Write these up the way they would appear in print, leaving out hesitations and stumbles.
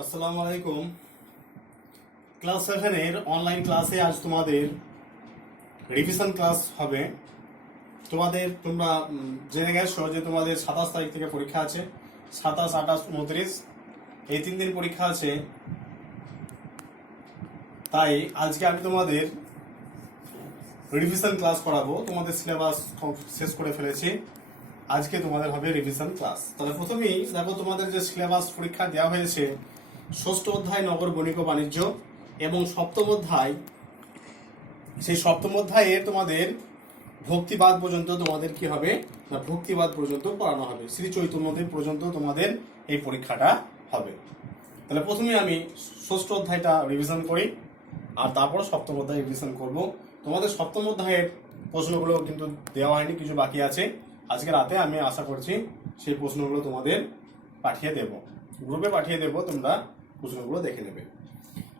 আসসালামু আলাইকুম। ক্লাস 7 এর অনলাইন ক্লাসে আজ তোমাদের রিভিশন ক্লাস হবে। তোমরা জেনে গেছো যে তোমাদের 27 তারিখ থেকে পরীক্ষা আছে। 27, 28, 29 এই 3 দিন পরীক্ষা আছে। তাই আজকে আমি তোমাদের রিভিশন ক্লাস করাবো। তোমাদের সিলেবাস শেষ করে ফেলেছি, আজকে তোমাদের হবে রিভিশন ক্লাস। তাহলে প্রথমেই দেখো, তোমাদের যে সিলেবাস পরীক্ষা দেওয়া হয়েছে, ষষ্ঠ অধ্যায় নগর বণিক ও বাণিজ্য এবং সপ্তম অধ্যায়, সেই সপ্তম অধ্যায়ে তোমাদের ভক্তিবাদ পর্যন্ত তোমাদের কি হবে না, ভক্তিবাদ পর্যন্ত পড়ানো হবে। শ্রী চৈতন্যদেব পর্যন্ত তোমাদের এই পরীক্ষাটা হবে। তাহলে প্রথমে আমি ষষ্ঠ অধ্যায়টা রিভিশন করি, আর তারপর সপ্তম অধ্যায় রিভিশন করব। তোমাদের সপ্তম অধ্যায়ের প্রশ্নগুলো কিন্তু দেওয়া হয়নি, কিছু বাকি আছে। আজকে রাতে আমি আশা করছি সেই প্রশ্নগুলো তোমাদের পাঠিয়ে দেব, গ্রুপে পাঠিয়ে দেব, তোমরা প্রশ্নগুলো দেখে নেবে।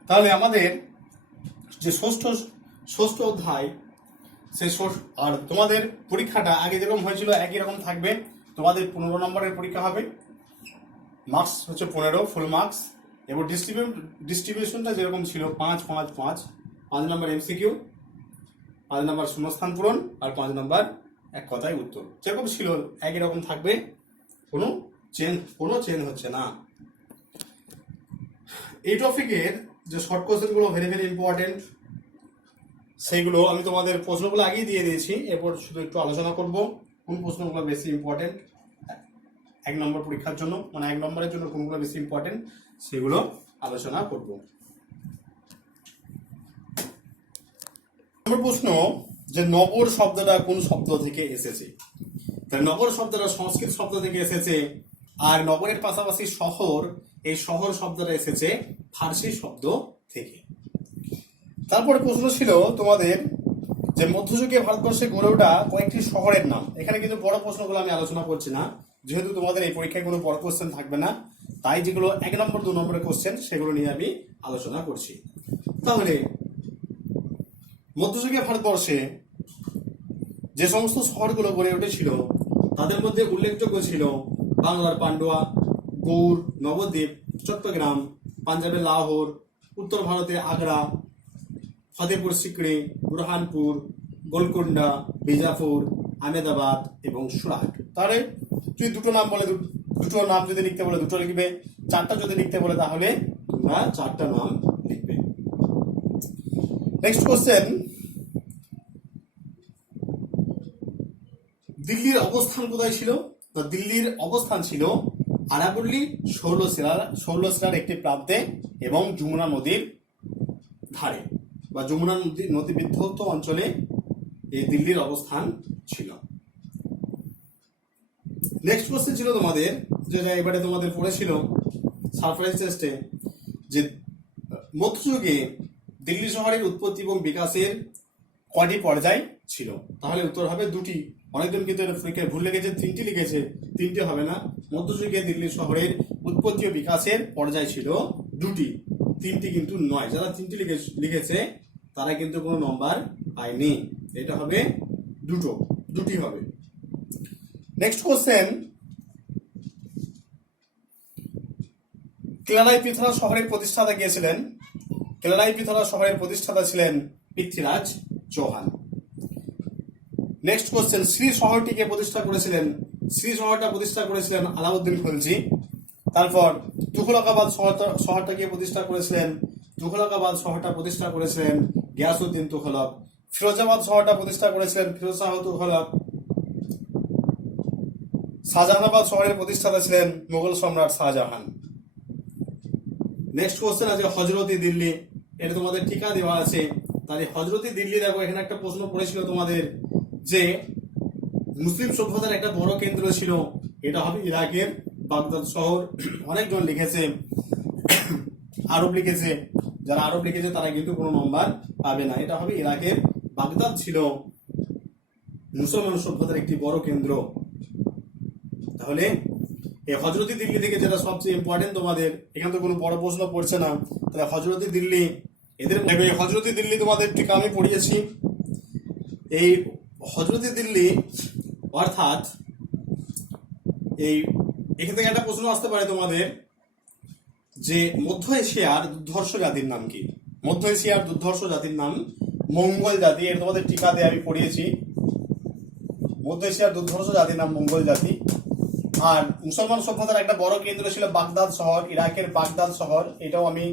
তাহলে আমাদের যে ষষ্ঠ অধ্যায়, সেই আর তোমাদের পরীক্ষাটা আগে যেরকম হয়েছিল একই রকম থাকবে। তোমাদের 15 নম্বরের পরীক্ষা হবে, মার্কস হচ্ছে 15 ফুল মার্কস, এবং ডিস্ট্রিবিউশনটা যেরকম ছিল 5, 5, 5, 5 নম্বর এমসিকিউ, 5 নম্বর শূন্যস্থান পূরণ, আর 5 নম্বর এক কথায় উত্তর। যেরকম ছিল একই রকম থাকবে, কোনো চেঞ্জ হচ্ছে না। এই টপিকের যে শর্ট কোশ্চেনগুলো ভেরি ভেরি ইম্পর্টেন্ট, সেইগুলো আমি তোমাদের প্রশ্নগুলো আগেই দিয়ে দিয়েছি। এরপর শুধু একটু আলোচনা করব কোন প্রশ্নগুলো বেশি ইম্পর্টেন্ট 1 নম্বর পরীক্ষার জন্য, মানে 1 নম্বরের জন্য কোনগুলো বেশি ইম্পর্টেন্ট সেগুলো আলোচনা করব। নম্বর প্রশ্ন, যে নগর শব্দটা কোন শব্দ থেকে এসেছে? তাহলে নগর শব্দটা সংস্কৃত শব্দ থেকে এসেছে, আর নগরের পাশাপাশি শহর, এই শহর শব্দটা এসেছে ফার্সি শব্দ থেকে। তারপরে প্রশ্ন ছিল তোমাদের যে মধ্যযুগে ভারতবর্ষে গড়ে ওঠা কয়েকটি শহরের নাম। এখানে কিন্তু বড় প্রশ্নগুলো আমি আলোচনা করছি না, যেহেতু তোমাদের এই পরীক্ষায় কোনো বড় কোশ্চেন থাকবে না, তাই যেগুলো 1 নম্বর 2 নম্বরের কোশ্চেন সেগুলো নিয়ে আমি আলোচনা করছি। তাহলে মধ্যযুগে ভারতবর্ষে যে সমস্ত শহরগুলো গড়ে উঠেছিল তাদের মধ্যে উল্লেখযোগ্য ছিল বাংলার পান্ডুয়া, গৌড়, নবদ্বীপ, চট্টগ্রাম, পাঞ্জাবের লাহোর, উত্তর ভারতে আগ্রা, ফতেপুর সিক্রি, বুরহানপুর, গোলকুন্ডা, বিজাপুর, আহমেদাবাদ এবং সুরাট। তাহলে তুই দুটো নাম বলে, দুটো নাম যদি লিখতে বলে দুটো লিখবে, 4টা যদি লিখতে বলে তাহলে তোমরা 4টা নাম লিখবে। নেক্সট কোশ্চেন, দিল্লির অবস্থান কোথায় ছিল? তো দিল্লির অবস্থান ছিল আরাবল্লী শৈলশিরার একটি প্রান্তে এবং যমুনা নদীর ধারে বা যমুনা নদী বিধ্বস্ত অঞ্চলে এই দিল্লির অবস্থান ছিল। নেক্সট কোশ্চেন ছিল তোমাদের, যেটা এবারে তোমাদের পড়েছিল সারপ্রাইজ টেস্টে, যে মধ্যযুগে দিল্লি শহরের উৎপত্তি এবং বিকাশের কয়টি পর্যায় ছিল? তাহলে উত্তর হবে 2টি। অনেকজন কিন্তু এটা পরীক্ষায় ভুল লিখেছে, 3টি লিখেছে। 3টি হবে না, মধ্যযুগে দিল্লি শহরের উৎপত্তি ও বিকাশের পর্যায় ছিল 2টি, 3টি কিন্তু নয়। যারা 3টি লিখেছে তারা কিন্তু কোনো নম্বর পায়নি। এটা হবে 2টি হবে। নেক্সট কোশ্চেন, কেলারাই পৃথ্বীরাজ শহরের প্রতিষ্ঠাতা কে ছিলেন? কেলারাই পৃথ্বীরাজ শহরের প্রতিষ্ঠাতা ছিলেন পৃথ্বীরাজ চৌহান। নেক্সট কোশ্চেন, শ্রী শহরটিকে প্রতিষ্ঠা করেছিলেন? শ্রী শহরটা প্রতিষ্ঠা করেছিলেন আলাউদ্দিন খলজি। তারপর তুঘলকাবাদ শহরটাকে প্রতিষ্ঠা করেছিলেন? তুঘলকাবাদ শহরটা প্রতিষ্ঠা করেছিলেন গিয়াসউদ্দিন তুঘলক। ফিরোজাবাদ শহরটা প্রতিষ্ঠা করেছিলেন ফিরোজ শাহ তুঘলক। শাহজাহানাবাদ শহরের প্রতিষ্ঠাতা ছিলেন মুঘল সম্রাট শাহজাহান। নেক্সট কোশ্চেন আছে হজরতি দিল্লি, এটা তোমাদের টিকা দেওয়া আছে। তাহলে হজরতি দিল্লি, দেখো এখানে একটা প্রশ্ন পড়েছিল তোমাদের, যে মুসলিম সভ্যতার একটা বড় কেন্দ্র ছিল, এটা হবে ইরাকের বাগদাদ শহর। অনেকজন লিখেছে, আরব লিখেছে, যারা আরব লিখেছে তারা কিন্তু কোনো নম্বর পাবে না। এটা হবে ইরাকের বাগদাদ ছিল মুসলমান সভ্যতার একটি বড় কেন্দ্র। তাহলে এই হজরতি দিল্লি থেকে যেটা সবচেয়ে ইম্পর্টেন্ট তোমাদের, এখানে তো কোনো বড় প্রশ্ন পড়ছে না, তাহলে হজরতি দিল্লি, এদের হজরতি দিল্লি তোমাদের টিকা আমি পড়িয়েছি। এই হজরতি দিল্লি অর্থাৎ এখান থেকে একটা প্রশ্ন আসতে পারে তোমাদের, যে মধ্য এশিয়ার দুর্ধর্ষ জাতির নাম কি? মধ্য এশিয়ার দুর্ধর্ষ জাতির নাম মঙ্গল জাতি। এটা তোমাদের টিকাতে আমি পড়িয়েছি। মধ্য এশিয়ার দুর্ধর্ষ জাতির নাম মঙ্গল জাতি। আর মুসলমান সভ্যতার একটা বড় কেন্দ্র ছিল বাগদাদ শহর, ইরাকের বাগদাদ শহর। এটাও আমি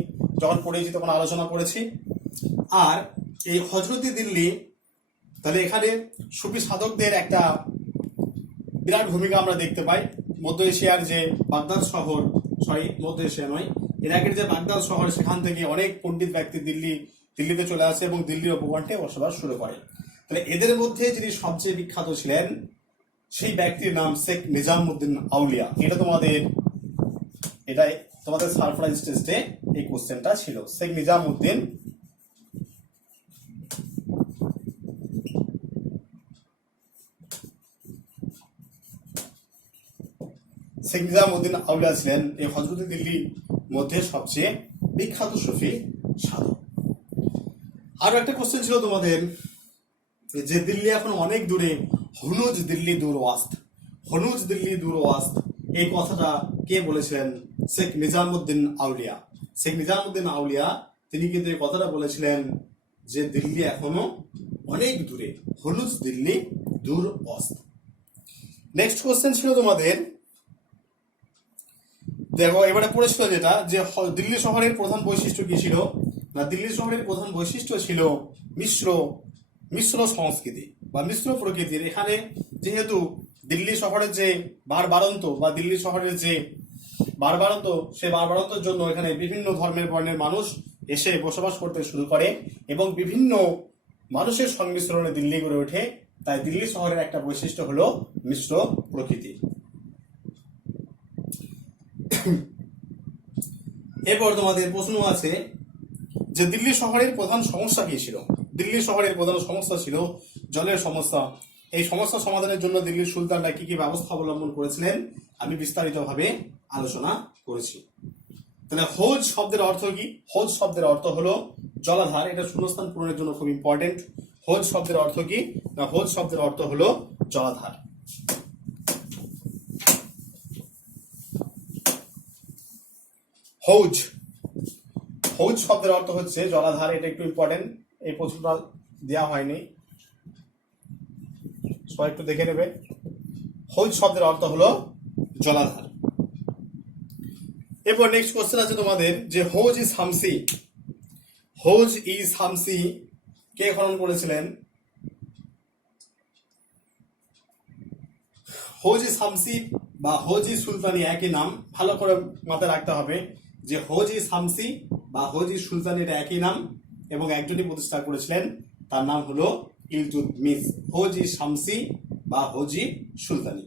যখন পড়িয়েছি তখন আলোচনা করেছি। আর এই হজরতি দিল্লি, তাহলে এখানে সুফি সাধকদের একটা বিরাট ভূমিকা আমরা দেখতে পাই। মধ্য এশিয়ার যে বাগদাদ শহর, মধ্য এশিয়া নয়, ইরাকের যে বাগদাদ শহর, সেখান থেকে অনেক পণ্ডিত ব্যক্তি দিল্লিতে চলে আসে এবং দিল্লির উপকণ্ঠে বসবাস শুরু করে। তাহলে এদের মধ্যে যিনি সবচেয়ে বিখ্যাত ছিলেন সেই ব্যক্তির নাম শেখ নিজামউদ্দিন আউলিয়া। এটা তোমাদের সারপ্রাইজ টেস্টে এই কোশ্চেনটা ছিল। শেখ নিজামউদ্দিন আউলিয়া ছিলেন এই হজরত দিল্লির মধ্যে সবচেয়ে বিখ্যাত সুফি সাধক। আরো একটা কোশ্চেন ছিল তোমাদের, যে দিল্লি এখন অনেক দূরে, হনুজ দিল্লি দূর ওয়াস্ত। হনুজ দিল্লি দূর ওয়াস্ত এই কথাটা কে বলেছিলেন? শেখ নিজামউদ্দিন আউলিয়া। শেখ নিজামউদ্দিন আউলিয়া তিনি কিন্তু এই কথাটা বলেছিলেন যে দিল্লি এখনো অনেক দূরে, হনুজ দিল্লি দূর ওয়াস্ত। নেক্সট কোশ্চেন ছিল তোমাদের, দেখো এবারে পড়েছিল যেটা, যে দিল্লি শহরের প্রধান বৈশিষ্ট্য কি ছিল না? দিল্লি শহরের প্রধান বৈশিষ্ট্য ছিল মিশ্র সংস্কৃতি বা মিশ্র প্রকৃতির। এখানে যেহেতু দিল্লি শহরের যে বারবারন্ত বা দিল্লি শহরের যে বারবারন্ত, সে বারবারন্তের জন্য এখানে বিভিন্ন ধর্মের বর্ণের মানুষ এসে বসবাস করতে শুরু করে এবং বিভিন্ন মানুষের সংমিশ্রণে দিল্লি গড়ে ওঠে। তাই দিল্লি শহরের একটা বৈশিষ্ট্য হলো মিশ্র প্রকৃতি। এরপর তোমাদের প্রশ্ন আছে যে দিল্লি শহরের প্রধান সমস্যা কি ছিল? দিল্লি শহরের প্রধান সমস্যা ছিল জলের সমস্যা। এই সমস্যা সমাধানের জন্য দিল্লির সুলতানরা কি কি ব্যবস্থা অবলম্বন করেছিলেন আমি বিস্তারিতভাবে আলোচনা করেছি। তাহলে হৌজ শব্দের অর্থ কি? হৌজ শব্দের অর্থ হলো জলাধার। এটা শূন্যস্থান পূরণের জন্য খুব ইম্পর্টেন্ট। হৌজ শব্দের অর্থ কি না? হৌজ শব্দের অর্থ হলো জলাধার। হৌজ শব্দের অর্থ হচ্ছে জলাধার। এটা একটু ইম্পর্টেন্ট, এই প্রশ্নটা দেওয়া হয়নি, সবাই একটু দেখে নেবে। হৌজ শব্দের অর্থ হলো জলাধার। এরপর নেক্সট কোশ্চেন আছে তোমাদের, যে হৌজ ই শামসি কে খনন করেছিলেন? হৌজ ই শামসি বা হৌজ ই সুলতানি একই নাম, ভালো করে মাথায় রাখতে হবে যে হৌজ ই শামসি বা হৌজ ই সুলতানি এটা একই নাম এবং একজনই প্রতিষ্ঠা করেছিলেন, তার নাম হলো ইলতুৎমিশ। হৌজ ই শামসি বা হৌজ ই সুলতানি।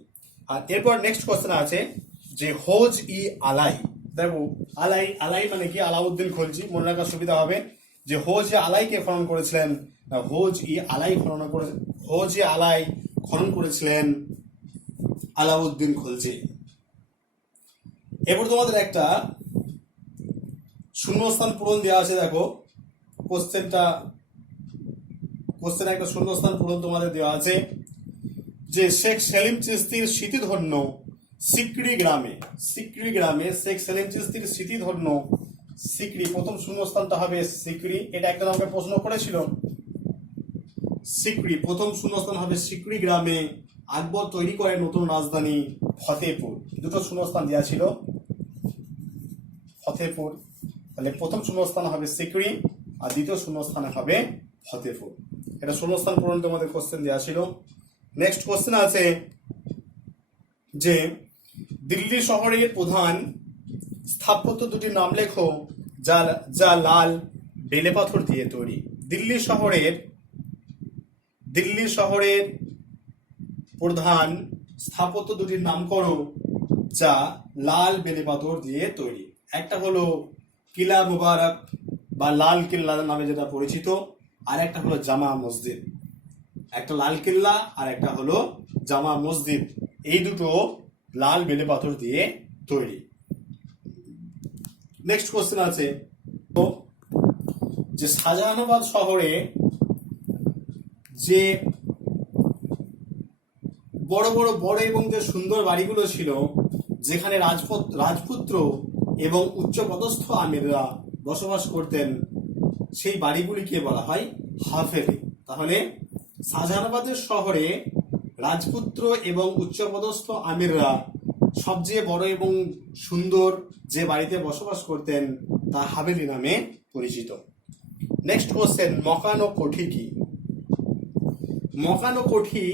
আর এরপর নেক্সট কোশ্চেন আছে যে হৌজ ই আলাই। দেখো আলাই মানে কি? আলাউদ্দিন খলজি। মনে রাখার সুবিধা হবে যে হৌজ ই আলাই কে খনন করেছিলেন? হৌজ ই আলাই খনন করেছিলেন আলাউদ্দিন খলজি। এরপর তোমাদের একটা শূন্যস্থান পূরণ দেওয়া আছে। দেখো কোশ্চেনে একটা শূন্যস্থান পূরণ তোমাদের দেওয়া আছে যে শেখ সেলিম চিশতির স্মৃতিধন্য সিকরি গ্রামে শেখ সেলিম চিশতির স্মৃতিধন্য সিকরি, প্রথম শূন্যস্থানটা হবে সিকরি। এটা একটা আমাকে প্রশ্ন করেছিল। সিকরি প্রথম শূন্যস্থান হবে সিকরি গ্রামে আকবর তৈরি করে নতুন রাজধানী ফতেপুর। দুটো শূন্যস্থান দেওয়া ছিল, ফতেপুর। তাহলে প্রথম শূন্যস্থান হবে সিকরি আর দ্বিতীয় শূন্যস্থানে হবে ফতেপুর। এটা শূন্যস্থান পূরণ তোমাদের কোশ্চেন দেওয়া ছিল। নেক্সট কোশ্চেন আছে যে দিল্লি শহরের প্রধান স্থাপত্য দুটি নাম লেখো যা লাল বেলে পাথর দিয়ে তৈরি। দিল্লি শহরের প্রধান স্থাপত্য দুটির নাম করো যা লাল বেলে পাথর দিয়ে তৈরি। একটা হলো কিলা মুবারক বা লাল কিল্লা নামে যেটা পরিচিত, আর একটা হলো জামা মসজিদ। একটা লাল কিল্লা আর একটা হলো জামা মসজিদ, এই দুটো লাল বেলে পাথর দিয়ে তৈরি। নেক্সট কোশ্চেন আছে যে শাহজাহানাবাদ শহরে যে বড় এবং যে সুন্দর বাড়িগুলো ছিল, যেখানে রাজপুত্র এবং উচ্চপদস্থ আমিররা বসবাস করতেন সেই বাড়িগুলিকে বলা হয় হাভেলি। তাহলে শাহজাহানাবাদের শহরে রাজপুত্র এবং উচ্চপদস্থ আমিররা সবচেয়ে বড় এবং সুন্দর যে বাড়িতে বসবাস করতেন তা হাভেলি নামে পরিচিত। নেক্সট কোশ্চেন, মকান ও কোঠি কি? মকান ও কোঠি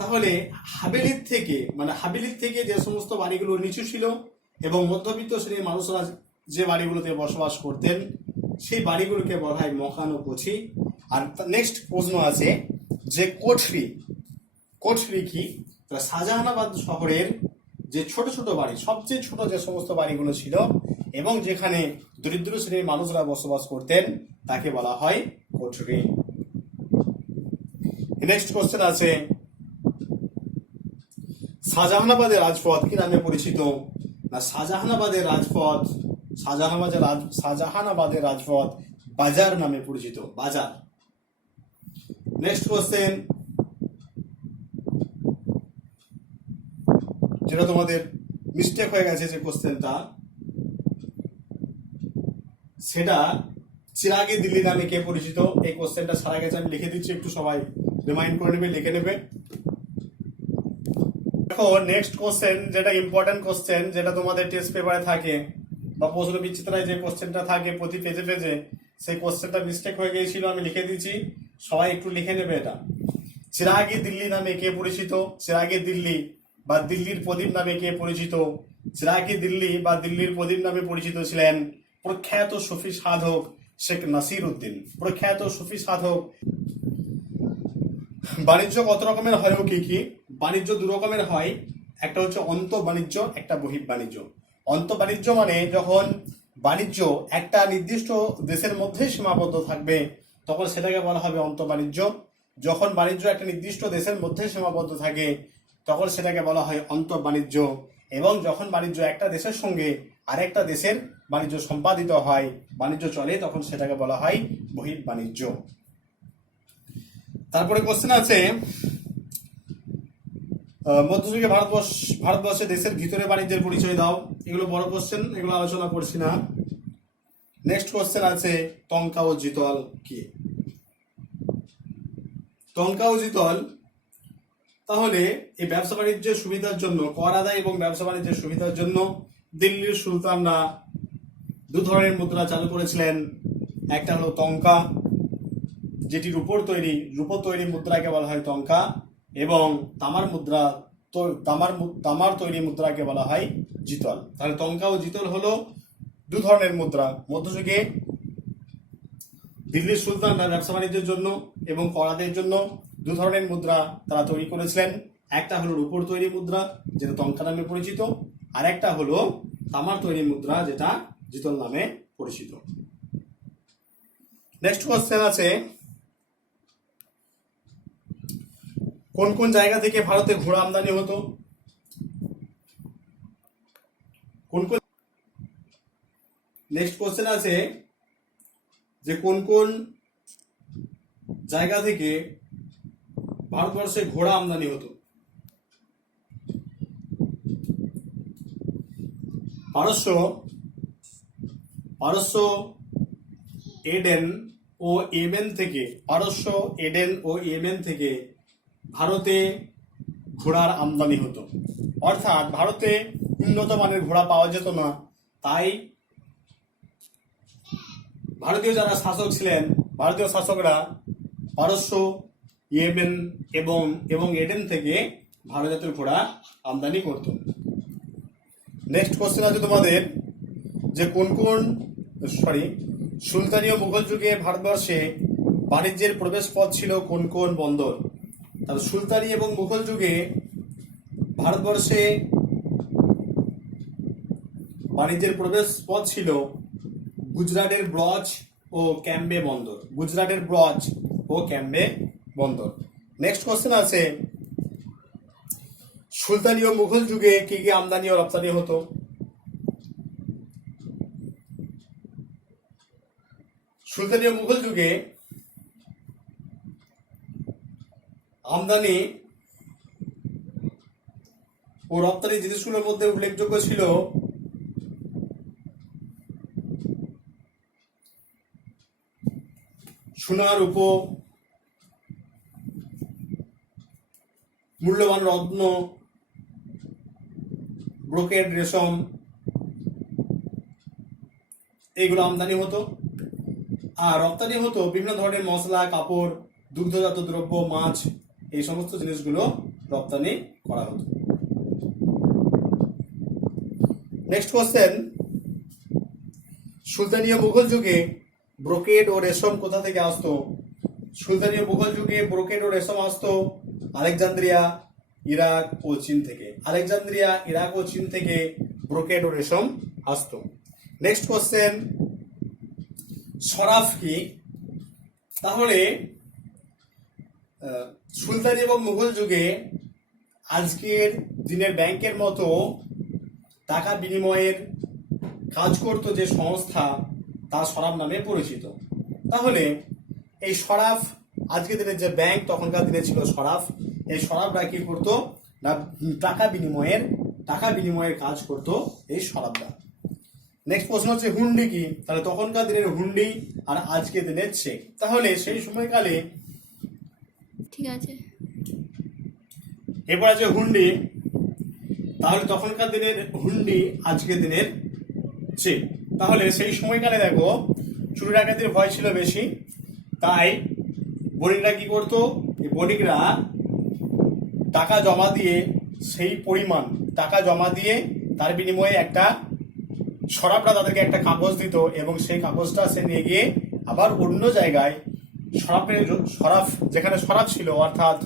তাহলে হাভেলির থেকে যে সমস্ত বাড়িগুলো নিচু ছিল এবং মধ্যবিত্ত শ্রেণীর মানুষরা যে বাড়িগুলোতে বসবাস করতেন সেই বাড়িগুলোকে বলা হয় মকান ও কোঠি। আর নেক্সট প্রশ্ন আছে যে কোঠরি কি? শাহজাহানাবাদ শহরের যে ছোট ছোট বাড়ি, সবচেয়ে ছোট যে সমস্ত বাড়িগুলো ছিল এবং যেখানে দরিদ্র শ্রেণীর মানুষরা বসবাস করতেন তাকে বলা হয় কোঠরি। নেক্সট কোশ্চেন আছে শাহজাহানাবাদের রাজপথ কি নামে পরিচিত? না, শাহজাহানাবাদের রাজপথ বাজার নামে পরিচিত, বাজার। নেক্সট কোশ্চেন, যেটা তোমাদের মিস্টেক হয়ে গেছে যে কোশ্চেনটা, সেটা চিরাগে দিল্লি নামে কে পরিচিত? এই কোশ্চেনটা সারা গেছে, আমি লিখে দিচ্ছি, একটু সবাই রিমাইন্ড করে নেবে, লিখে নেবে। দেখো নেক্সট কোশ্চেন, যেটা ইম্পর্টেন্ট কোশ্চেন, যেটা তোমাদের টেস্ট পেপারে থাকে বা প্রশ্ন বিচিত্রায় যে কোশ্চেনটা থাকে প্রতি পেজে পেজে, সেই কোশ্চেনটা মিস্টেক হয়ে গিয়েছিল, আমি লিখে দিচ্ছি, সবাই একটু লিখে নেবে এটা। চিরাগে দিল্লি নামে কে পরিচিত? চিরাগে দিল্লি বা দিল্লির প্রদীপ নামে কে পরিচিত? চিরাগে দিল্লি বা দিল্লির প্রদীপ নামে পরিচিত ছিলেন প্রখ্যাত সুফি সাধক শেখ নাসির উদ্দিন। প্রখ্যাত সুফি সাধক। বাণিজ্য কত রকমের হয় ও কি কি? বাণিজ্য দু রকমের হয়, একটা হচ্ছে অন্ত বাণিজ্য, একটা বহিঃ বাণিজ্য। অন্ত বাণিজ্য মানে যখন বাণিজ্য একটা নির্দিষ্ট দেশের মধ্যে সীমাবদ্ধ থাকবে তখন সেটাকে বলা হবে অন্ত বাণিজ্য। যখন বাণিজ্য একটা নির্দিষ্ট দেশের মধ্যে সীমাবদ্ধ থাকে তখন সেটাকে বলা হয় অন্ত বাণিজ্য। এবং যখন বাণিজ্য একটা দেশের সঙ্গে আরেকটা দেশের বাণিজ্য সম্পাদিত হয়, বাণিজ্য চলে, তখন সেটাকে বলা হয় বহিঃ বাণিজ্য। তারপরে কোশ্চেন আছে মধ্যযুগে ভারতবর্ষে দেশের ভিতরে বাণিজ্যের পরিচয় দাও। এগুলো বড় কোশ্চেন, এগুলো আলোচনা করছি না। নেক্সট কোশ্চেন আছে টঙ্কা ও জিতল কি? টঙ্কা ও জিতল তাহলে এই ব্যবসা বাণিজ্যের সুবিধার জন্য, কর আদায় এবং ব্যবসা বাণিজ্যের সুবিধার জন্য দিল্লির সুলতানরা দু ধরনের মুদ্রা চালু করেছিলেন। একটা হলো টঙ্কা, যেটি রূপোর তৈরি মুদ্রাকে বলা হয় টঙ্কা, এবং তামার তৈরি মুদ্রাকে বলা হয় জিতল। তাহলে টঙ্কা ও জিতল হলো দু ধরনের মুদ্রা। মধ্যযুগে দিল্লির সুলতানরা ব্যবসা বাণিজ্যের জন্য এবং কর আদায়ের জন্য দু ধরনের মুদ্রা তারা তৈরি করেছিলেন। একটা হলো রূপোর তৈরি মুদ্রা, যেটা টঙ্কা নামে পরিচিত, আর একটা হলো তামার তৈরি মুদ্রা, যেটা জিতল নামে পরিচিত। নেক্সট কোশ্চেন আছে কোন কোন জায়গা থেকে ভারতে ঘোড়া আমদানি হতো? নেক্সট কোশ্চেন আছে যে কোন কোন জায়গা থেকে ভারতবর্ষে ঘোড়া আমদানি হতো? পারস্য এডেন ও ইয়েমেন থেকে ভারতে ঘোড়ার আমদানি হতো। অর্থাৎ ভারতে উন্নত মানের ঘোড়া পাওয়া যেত না, তাই ভারতীয় যারা শাসক ছিলেন, ভারতীয় শাসকরা পারস্য, ইয়েমেন এবং এডেন থেকে ভালো জাতের ঘোড়া আমদানি করত। নেক্সট কোশ্চেন আছে তোমাদের যে সুলতানি ও মুঘল যুগে ভারতবর্ষে বাণিজ্যের প্রবেশ পথ ছিল কোন কোন বন্দর? তাহলে সুলতানি এবং মুঘল যুগে ভারতবর্ষে বাণিজ্যের প্রবেশ পথ ছিল গুজরাটের ব্রজ ও ক্যাম্বে বন্দর। নেক্সট কোশ্চেন আছে সুলতানি ও মুঘল যুগে কি কি আমদানি ও রপ্তানি হতো? সুলতানি ও মুঘল যুগে আমদানি ও রপ্তানি জিনিসগুলোর মধ্যে উল্লেখযোগ্য ছিল সোনা রূপ, মূল্যবান রত্ন, ব্রোকেড রেশম, এইগুলো আমদানি হতো। আর রপ্তানি হতো বিভিন্ন ধরনের মশলা, কাপড়, দুগ্ধজাত দ্রব্য, মাছ, এই সমস্ত জিনিসগুলো রপ্তানি করা হতো। নেক্সট কোশ্চেন, সুলতানি ও মুঘল যুগে ব্রোকেড ও রেশম কোথা থেকে আসতো? সুলতানি ও মুঘল যুগে ব্রোকেড ও রেশম আসতো আলেকজান্দ্রিয়া, ইরাক ও চীন থেকে। আলেকজান্দ্রিয়া, ইরাক ও চীন থেকে ব্রোকেড ও রেশম আসতো। নেক্সট কোশ্চেন, সরাফ কি? তাহলে সুলতানি এবং মুঘল যুগে আজকের দিনের ব্যাংকের মতো টাকা বিনিময়ের কাজ করতো যে সংস্থা, তা সরাফ নামে পরিচিত। তাহলে এই সরাফ, আজকের দিনের যে ব্যাংক, তখনকার দিনে ছিল সরাফ। এই সরাফরা কি করতো না, টাকা বিনিময়ের কাজ করতো এই সরাফরা। নেক্সট প্রশ্ন হচ্ছে হুন্ডি কি? তাহলে তখনকার দিনের হুন্ডি আর আজকের দিনের চেক। তাহলে সেই সময়কালে, ঠিক আছে, এরপর আছে হুন্ডি। তাহলে তখনকার দিনের হুন্ডি, আজকের দিনের চেক। তাহলে সেই সময়কালে দেখো চুরি ডাকাতির ভয় ছিল বেশি, তাই বণিকরা কি করতো, এই বণিকরা টাকা জমা দিয়ে, সেই পরিমাণ টাকা জমা দিয়ে তার বিনিময়ে একটা সরাফরা তাদেরকে একটা কাগজ দিত, এবং সেই কাগজটা সে নিয়ে গিয়ে আবার অন্য জায়গায় সরাফ যেখানে সরাফ ছিল, অর্থাৎ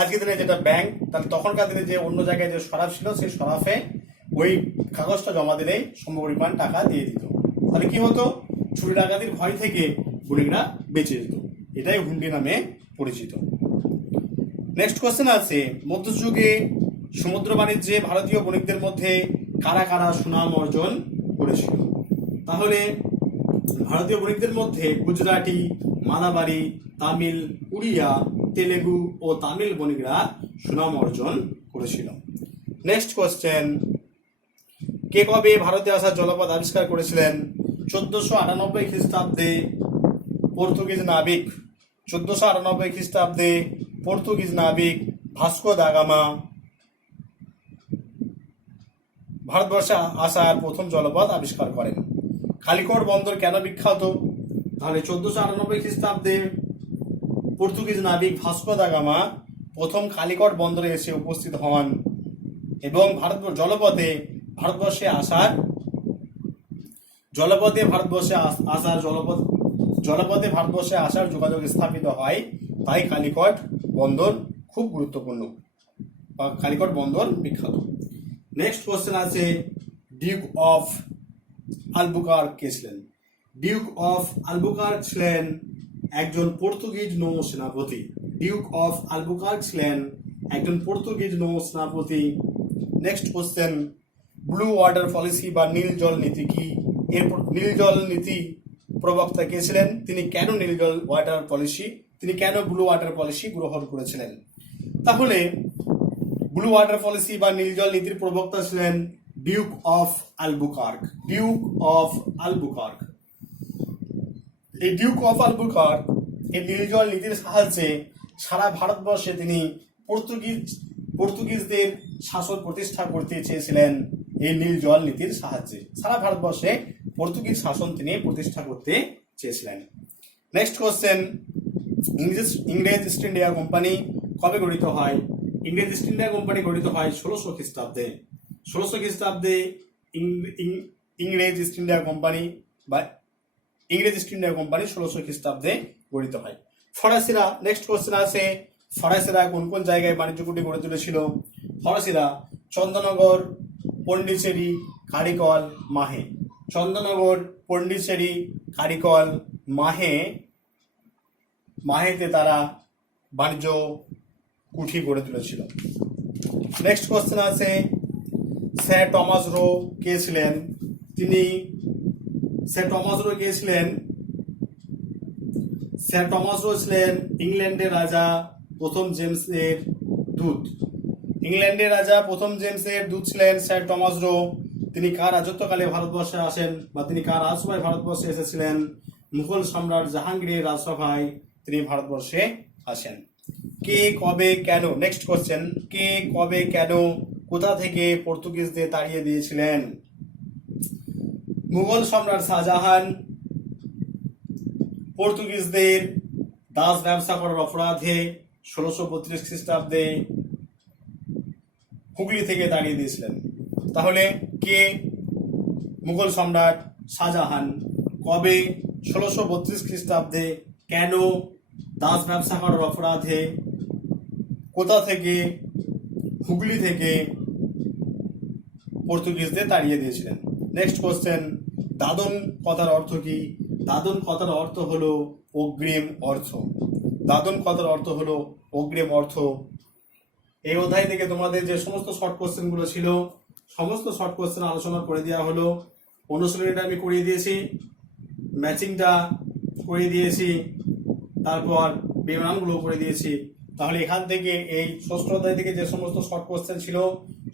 আজকের দিনে যেটা ব্যাংক, তাহলে তখনকার দিনে যে অন্য জায়গায় যে সরাফ ছিল, সেই সরাফে ওই কাগজটা জমা দিলেই সমপরিমাণ টাকা দিয়ে দিত। তাহলে কি হতো, চুরি ডাকাতির ভয় থেকে বণিকরা বেঁচে যেত। এটাই হুন্ডি নামে পরিচিত। নেক্সট কোশ্চেন আছে, মধ্যযুগে সমুদ্র বাণিজ্যে ভারতীয় বণিকদের মধ্যে কারা কারা সুনাম অর্জন করেছিল? তাহলে ভারতীয় বণিকদের মধ্যে গুজরাটি, মালাবারি, তামিল, উড়িয়া, তেলেগু ও তামিল বণিকরা সুনাম অর্জন করেছিল। নেক্সট কোশ্চেন, কে কবে ভারতে আসার জলপথ আবিষ্কার করেছিলেন? 1498 খ্রিস্টাব্দে পর্তুগিজ নাবিক 1498 খ্রিস্টাব্দে পর্তুগিজ নাবিক ভাস্কো দা গামা ভারতবর্ষে আসার প্রথম জলপথ আবিষ্কার করেন। কালিকট বন্দর কেন বিখ্যাত? তাহলে 1498 খ্রিস্টাব্দে পর্তুগিজ নাবিক ভাস্কো দা গামা প্রথম কালিকট বন্দরে এসে উপস্থিত হন, এবং জলপথে ভারতবর্ষে আসার যোগাযোগ স্থাপিত হয়। তাই কালিকট বন্দর খুব গুরুত্বপূর্ণ, বা কালিকট বন্দর বিখ্যাত। নেক্সট কোশ্চেন আছে, ডিউক অফ আলবুকার্ক কে ছিলেন? ডিউক অফ আলবুকার্ক ছিলেন একজন পর্তুগিজ নৌ সেনাপতি। ডিউক অফ আলবুকার্ক ছিলেন একজন পর্তুগিজ নৌ সেনাপতি। Next question, blue water policy বা নীল জল নীতি কি? এরপর নীল জল নীতি প্রবক্তা কে ছিলেন? তিনি কেন ব্লু ওয়াটার পলিসি গ্রহণ করেছিলেন? তাহলে ব্লু ওয়াটার পলিসি বা নীল জল নীতির প্রবক্তা ছিলেন Duke of Albuquerque. Duke of Albuquerque, এই ডিউক অফ আলবুকার্ক এই নীল জল নীতির সাহায্যে সারা ভারতবর্ষে তিনি পর্তুগিজদের শাসন প্রতিষ্ঠা করতে চেয়েছিলেন। এই নীল জল নীতির সাহায্যে সারা ভারতবর্ষে পর্তুগিজ শাসন তিনি প্রতিষ্ঠা করতে চেয়েছিলেন। নেক্সট কোশ্চেন, ইংরেজ ইস্ট ইন্ডিয়া কোম্পানি কবে গঠিত হয়? ইংরেজ ইস্ট ইন্ডিয়া কোম্পানি গঠিত হয় 1600 খ্রিস্টাব্দে। 1600 খ্রিস্টাব্দে ইংরেজ ইস্ট ইন্ডিয়া কোম্পানি 1600 খ্রিস্টাব্দে গঠিত হয়। ফরাসিরা, নেক্সট কোশ্চেন আছে, ফরাসিরা কোন কোন জায়গায় বাণিজ্য কুটি গড়ে তুলেছিল? ফরাসিরা চন্দননগর, পন্ডিচেরি, কারিকল, মাহে। চন্দননগর, পন্ডিচেরি, কারিকল, মাহেতে তারা বাণিজ্য কুঠি গড়ে তুলেছিল। নেক্সট কোশ্চেন আছে, স্যার টমাস রো কে ছিলেন? স্যার টমাস রো ছিলেন ইংল্যান্ডের রাজা প্রথম জেমসের দূত। ছিলেন স্যার টমাস রো। তিনি কার রাজত্বকালে ভারতবর্ষে আসেন, বা তিনি কার রাজসভায় ভারতবর্ষে এসেছিলেন? মুঘল সম্রাট জাহাঙ্গীরের রাজসভায় তিনি ভারতবর্ষে আসেন। কে কবে কেন, নেক্সট কোশ্চেন, কে কবে কেন কোথা থেকে পর্তুগিজদের তাড়িয়ে দিয়েছিলেন? মুঘল সম্রাট শাহজাহান পর্তুগিজদের দাস ব্যবসা করার অপরাধে 1632 খ্রিস্টাব্দে হুগলি থেকে তাড়িয়ে দিয়েছিলেন। তাহলে কে? মুঘল সম্রাট শাহজাহান। কবে? 1632 খ্রিস্টাব্দে। কেন? দাস ব্যবসা করার অপরাধে। কোথা থেকে? হুগলি থেকে পর্তুগিজদের তাড়িয়ে দিয়েছিলেন। নেক্সট কোশ্চেন, দাদন কথার অর্থ কি? দাদন কথার অর্থ হলো অগ্রিম অর্থ। দাদন কথার অর্থ হলো অগ্রিম অর্থ। এই অধ্যায় থেকে তোমাদের যে সমস্ত শর্ট কোশ্চেন গুলো ছিল সমস্ত শর্ট কোশ্চেন আলোচনা করে দেওয়া হলো। অনুশীলনীটা আমি করিয়ে দিয়েছি, ম্যাচিংটা করে দিয়েছি, তারপর বিবরণগুলো করে দিয়েছি। তাহলে এখান থেকে এই ষষ্ঠ অধ্যায় থেকে যে সমস্ত শর্ট কোশ্চেন ছিল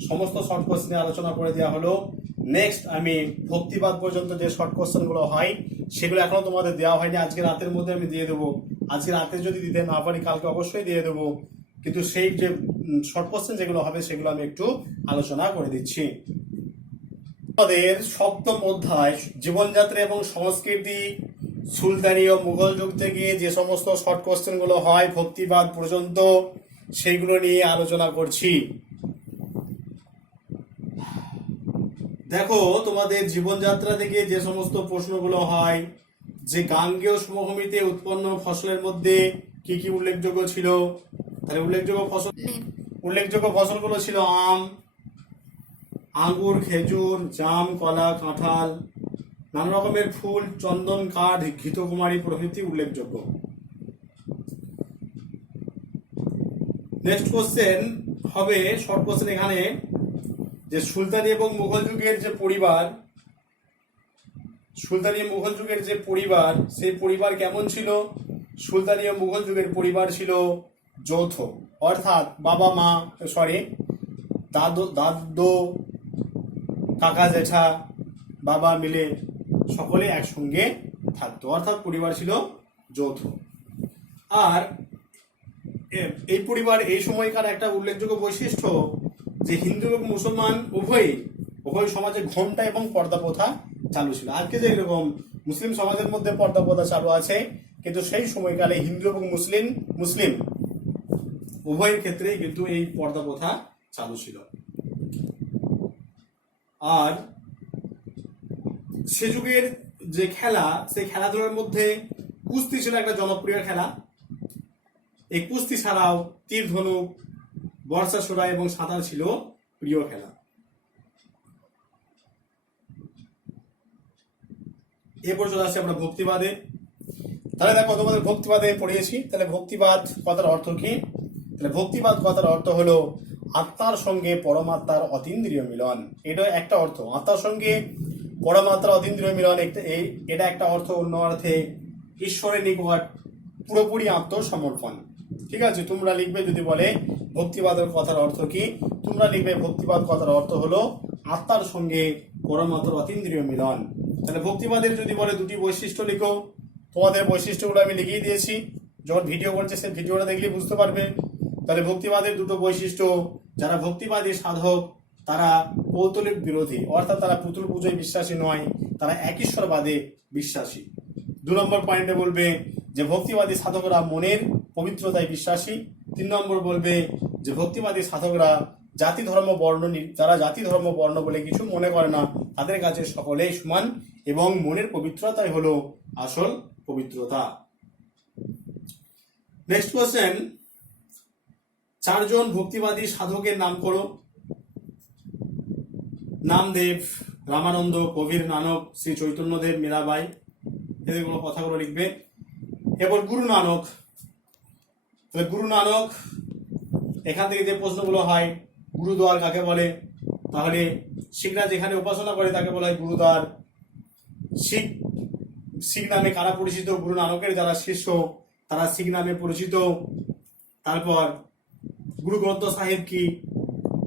সমস্ত শর্ট কোশ্চেন আলোচনা করে দেওয়া হলো। নেক্সট আমি ভক্তিবাদ পর্যন্ত যে শর্ট কোশ্চেন গুলো হয় সেগুলো এখনো তোমাদের দেওয়া হয়নি, আজকে রাতের মধ্যে আমি দিয়ে দেবো। আজকে রাতে যদি দিতে না পারি কালকে অবশ্যই দিয়ে দেবো, কিন্তু সেই যে শর্ট কোশ্চেন যেগুলো হবে সেগুলো আমি একটু আলোচনা করে দিচ্ছি। আমাদের সপ্তম অধ্যায় জীবনযাত্রা এবং সংস্কৃতি, সুলতানি ও মুঘল যুগ থেকে যে সমস্ত শর্ট কোশ্চেন গুলো হয় ভক্তিবাদ পর্যন্ত সেইগুলো নিয়ে আলোচনা করছি। দেখো, তোমাদের জীবনযাত্রা থেকে যে সমস্ত প্রশ্নগুলো হয়, যে গাঙ্গেয় সমভূমিতে উৎপন্ন ফসলের মধ্যে কি কি উল্লেখযোগ্য ছিল? তাহলে উল্লেখযোগ্য ফসলগুলো ছিল আম, আঙ্গুর, খেজুর, জাম, কলা, কাঁঠাল, নানা রকমের ফুল, চন্দন কাঠ, ঘৃতকুমারী প্রভৃতি উল্লেখযোগ্য। নেক্সট কোশ্চেন হবে শর্ট কোশ্চেন এখানে, যে সুলতানি এবং মুঘল যুগের যে পরিবার, সুলতানি মুঘল যুগের যে পরিবার সেই পরিবার কেমন ছিল? সুলতানি ও মুঘল যুগের পরিবার ছিল যৌথ, অর্থাৎ বাবা মা দাদু কাকা জেঠা বাবা মিলে সকলে একসঙ্গে থাকতো, অর্থাৎ পরিবার ছিল যৌথ। আর এই পরিবার এই সময়কার একটা উল্লেখযোগ্য বৈশিষ্ট্য যে হিন্দু এবং মুসলমান উভয় সমাজে ঘণ্টা এবং পর্দা প্রথা চালু ছিল। আজকে যে এরকম মুসলিম সমাজের মধ্যে পর্দা প্রথা চালু আছে, কিন্তু সেই সময়কালে হিন্দু এবং মুসলিম উভয়ের ক্ষেত্রেই কিন্তু এই পর্দা প্রথা চালু ছিল। আর সে যুগের যে খেলা, সেই খেলাধুলার মধ্যে কুস্তি ছিল একটা জনপ্রিয় খেলা। এই কুস্তি ছাড়াও তীর ধনুক, বর্ষা ছোড়া এবং সাঁতার ছিল প্রিয় খেলা। এরপর চলে আসছে আমরা ভক্তিবাদে। তাহলে দেখো, তোমাদের ভক্তিবাদে পড়িয়েছি। তাহলে ভক্তিবাদ কথার অর্থ কি? তাহলে ভক্তিবাদ কথার অর্থ হলো আত্মার সঙ্গে পরমাত্মার অতীন্দ্রিয় মিলন। এটা একটা অর্থ, আত্মার সঙ্গে পরমাত্মার অতীন্দ্রিয় মিলন। এটা একটা অর্থ। অন্য অর্থে ঈশ্বরের নিকট পুরোপুরি আত্মসমর্পণ। ঠিক আছে, তোমরা লিখবে যদি বলে ভক্তিবাদের কথার অর্থ কি, তোমরা লিখবে ভক্তিবাদ কথার অর্থ হলো আত্মার সঙ্গে পরমাত্মার অতীন্দ্রিয় মিলন। তাহলে ভক্তিবাদের যদি বলে দুটি বৈশিষ্ট্য লিখো, তোমাদের বৈশিষ্ট্যগুলো আমি লিখিয়ে দিয়েছি, যখন ভিডিও করছে সেই ভিডিওটা দেখলে বুঝতে পারবে। তাহলে ভক্তিবাদের দুটো বৈশিষ্ট্য, যারা ভক্তিবাদী সাধক তারা পৌতলিক বিরোধী, অর্থাৎ তারা পুতুল পুজোয় বিশ্বাসী নয়, তারা এক ঈশ্বরবাদে বিশ্বাসী। 2 নম্বর পয়েন্টে বলবে যে ভক্তিবাদী সাধকরা মনের পবিত্রতায় বিশ্বাসী। 3 নম্বর বলবে যে ভক্তিবাদী সাধকরা জাতি ধর্ম বর্ণ বলে কিছু মনে করে না, তাদের কাছে সকলেই সমান এবং মনের পবিত্রতাই হলো আসল পবিত্রতা। নেক্সট কোশ্চেন, 4 জন ভক্তিবাদী সাধকের নাম করো। নামদেব, রামানন্দ, কবির নানক, শ্রী চৈতন্যদেব, মীরাবাই, এদের কোনো কথাগুলো লিখবে। এরপর গুরু নানক। তাহলে গুরু নানক, এখান থেকে যে প্রশ্নগুলো হয়, গুরুদ্বার কাকে বলে? তাহলে শিখরা যেখানে উপাসনা করে তাকে বলা হয় গুরুদ্বার। শিখ নামে কারা পরিচিত? গুরু নানকের যারা শিষ্য তারা শিখ নামে পরিচিত। তারপর গুরু গ্রন্থ সাহিব কি?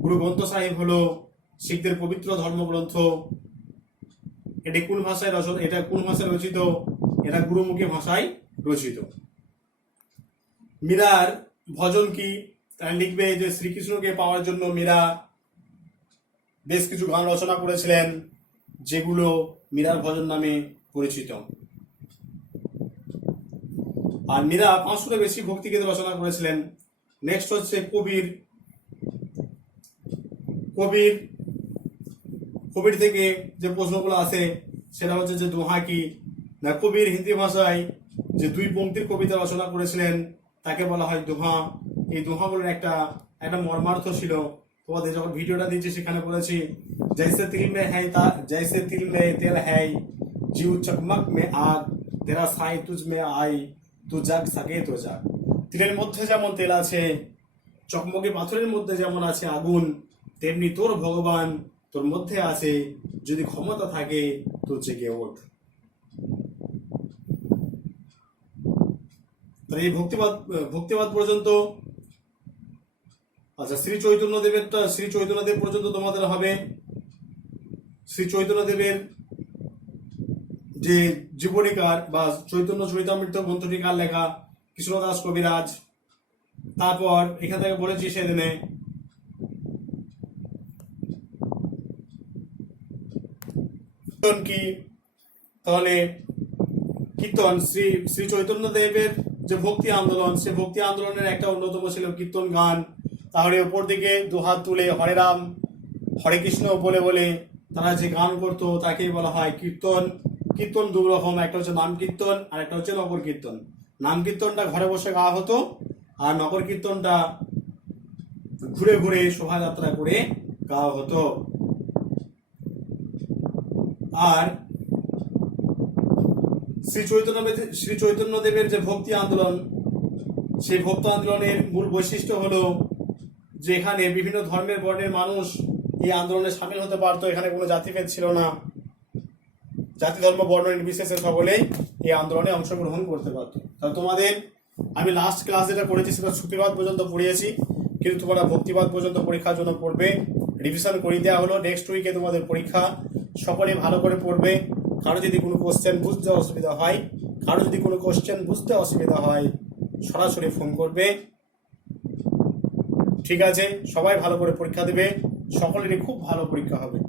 গুরু গ্রন্থ সাহিব হলো শিখদের পবিত্র ধর্মগ্রন্থ। এটা কোন ভাষায় রচিত? এটা গুরুমুখী ভাষায় রচিত। মীরার ভজন কি? তারা লিখবে যে শ্রীকৃষ্ণকে পাওয়ার জন্য মীরা বেশ কিছু গান রচনা করেছিলেন, যেগুলো মীরার ভজন নামে পরিচিত। আর মীরা 500 বেশি ভক্তিগীত রচনা করেছিলেন। নেক্সট হচ্ছে কবির। কবির কবির থেকে যে প্রশ্নগুলো আসে সেটা হচ্ছে যে দোহা কি না। কবির হিন্দি ভাষায় যে 2 পংক্তির কবিতা রচনা করেছিলেন তাকে বলা হয় দোহা। এই দোহাগুলোর একটা মর্মার্থ ছিল। তোমাদের যখন ভিডিওটা দিচ্ছি সেখানে বলেছি, জৈসে তিল মে হ্যায় তা জৈসে তিল মে তেল হ্যায়, জিউ চকমক মে আগ, তেরা সাই তুজ মে আই, তু জাগ সাকে তো জাগ। তিলের মধ্যে যেমন তেল আছে, চকমকে পাথরের মধ্যে যেমন আছে আগুন, তেমনি তোর ভগবান তোর মধ্যে আছে, যদি ক্ষমতা থাকে তো জেগে ওঠ। তাহলে এই ভক্তিবাদ পর্যন্ত। আচ্ছা, শ্রী চৈতন্যদেব পর্যন্ত তোমাদের হবে। শ্রী চৈতন্যদেবের যে জীবনীকার বা চৈতন্য চরিতামৃত গ্রন্থটিকার লেখা কৃষ্ণদাস কবিরাজ। তারপর এখান থেকে বলেছি সেদিনে কীর্তন কি? তাহলে কীর্তন শ্রী চৈতন্য দেবের যে ভক্তি আন্দোলন, সে ভক্তি আন্দোলনের একটা অন্যতম ছিল কীর্তন গান। তাহলে ওপর দিকে 2 হাত তুলে হরে রাম হরে কৃষ্ণ বলে বলে তারা যে গান করতো তাকেই বলা হয় কীর্তন। কীর্তন 2 রকম, একটা হচ্ছে নাম কীর্তন আর একটা হচ্ছে নগর কীর্তন। নাম কীর্তনটা ঘরে বসে গাওয়া হতো, আর নগর কীর্তনটা ঘুরে ঘুরে শোভাযাত্রা করে গাওয়া হতো। আর শ্রী চৈতন্যদেবের যে ভক্তি আন্দোলন, সেই ভক্তি আন্দোলনের মূল বৈশিষ্ট্য হলো যে এখানে বিভিন্ন ধর্মের বর্ণের মানুষ এই আন্দোলনে সামিল হতে পারতো। এখানে কোনো জাতিভেদ ছিল না, জাতি ধর্ম বর্ণ নির্বিশেষে সকলেই এই আন্দোলনে অংশগ্রহণ করতে পারতো। তাহলে তোমাদের আমি লাস্ট ক্লাস যেটা করেছি সেটা সুফিবাদ পর্যন্ত পড়িয়েছি, কিন্তু তোমরা ভক্তিবাদ পর্যন্ত পরীক্ষার জন্য পড়বে। রিভিশন করে দেওয়া হলো, নেক্সট উইকে তোমাদের পরীক্ষা। সকলে ভালো করে পড়বে। কারো যদি কোনো কোশ্চেন বুঝতে অসুবিধা হয় সরাসরি ফোন করবে। ঠিক আছে, সবাই ভালো করে পরীক্ষা দেবে, সকলেরই খুব ভালো পরীক্ষা হবে।